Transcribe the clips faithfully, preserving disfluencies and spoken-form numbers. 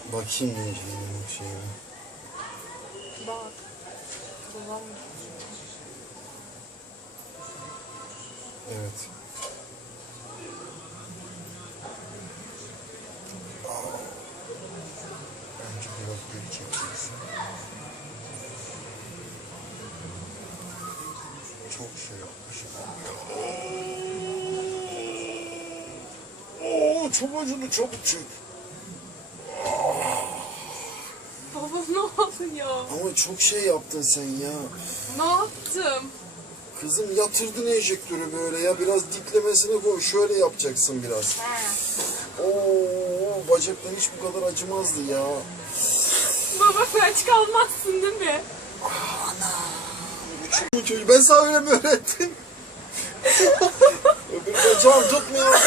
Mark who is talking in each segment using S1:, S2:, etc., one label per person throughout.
S1: Bakayım İnci'nin şeyine.
S2: Bak. Babam.
S1: Evet. Aa. Önce biraz geri çekeceksin. Çok şey yapmışım. Oo, çok acıdı, çabuk çek.
S2: Baba ne oldu ya?
S1: Ama çok şey yaptın sen ya.
S2: Ne yaptım?
S1: Kızım yatırdın enjektörü böyle ya. Biraz diklemesine koy. Şöyle yapacaksın biraz. Oo, bacaktan hiç bu kadar acımazdı ya.
S2: Baba felç kalmazsın değil mi?
S1: Bu çocuk. Ben sana öyle mi öğrettim? Öbür bacağım tutmuyor.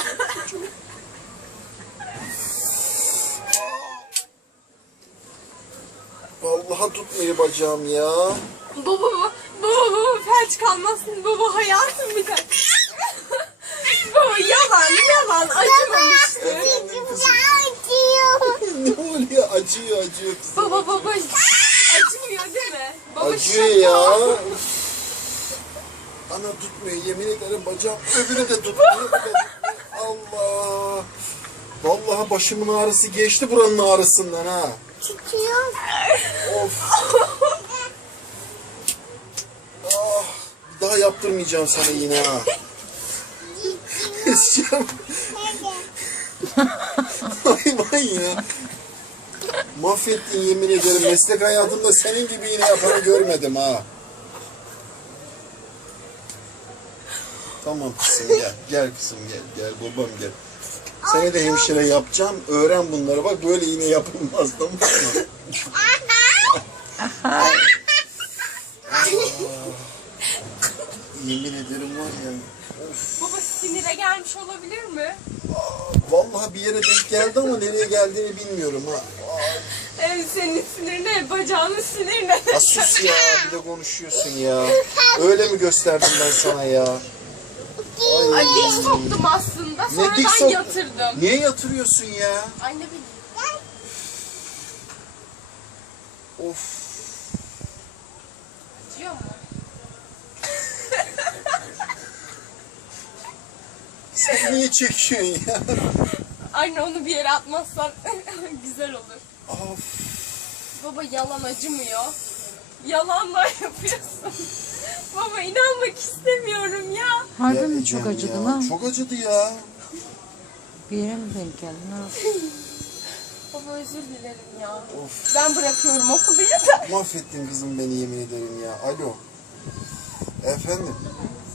S1: Vallahi tutmuyor bacağım ya.
S2: Baba baba baba baba felç kalmazsın baba hayatım bir tane. Baba yalan yalan acımamıştı.
S1: Efendim kızım. Ne oluyor? Acıyor acıyor kızım.
S2: Baba baba acımıyor değil mi? Baba
S1: Acıyor
S2: şaka.
S1: ya. Ana tutmuyor. Yemin ederim bacağım öbürü de tutmuyor. Bu da tutmuyor. Allah. Vallahi başımın ağrısı geçti buranın ağrısından ha.
S3: Tutuyor.
S1: Of. Ah, bir daha yaptırmayacağım sana yine ha. Keseceğim. Vay vay ya. Mahvettin yemin ederim. Meslek hayatımda senin gibi yine yapanı görmedim ha. Tamam kızım gel. Gel kızım gel. Gel babam gel. Seni de hemşire yapacağım. Öğren bunları. Bak böyle yine yapılmaz tamam mı? Aa, yemin ederim var ya. Of.
S2: Baba sinire gelmiş olabilir mi?
S1: Aa, vallahi bir yere denk geldi ama nereye geldiğini bilmiyorum ha.
S2: Evet senin sinirine bacağının sinirine.
S1: Aa, sus ya bir de konuşuyorsun ya. Öyle mi gösterdim ben sana ya? Ay.
S2: Ay diş soktum aslında
S1: Ne
S2: sonradan
S1: dik sok-
S2: yatırdım.
S1: Niye yatırıyorsun ya?
S2: Ay ne bileyim.
S1: Of.
S2: Acıyor mu?
S1: Sen niye çekiyorsun ya?
S2: Anne onu bir yere atmazsan güzel olur.
S1: Of.
S2: Baba yalan acımıyor. Yalanlar yapıyorsun. Baba inanmak istemiyorum ya.
S4: Harbi
S1: Ya
S4: mi
S1: Ecem
S4: çok acıdı
S1: ya,
S4: lan?
S1: Çok acıdı ya.
S4: Bir yere mi denk geldi? Ne yapayım?
S2: Baba özür dilerim ya.
S1: Of.
S2: Ben bırakıyorum okulu yeter.
S1: Mahvettin kızım beni yemin ederim ya. Alo. Efendim.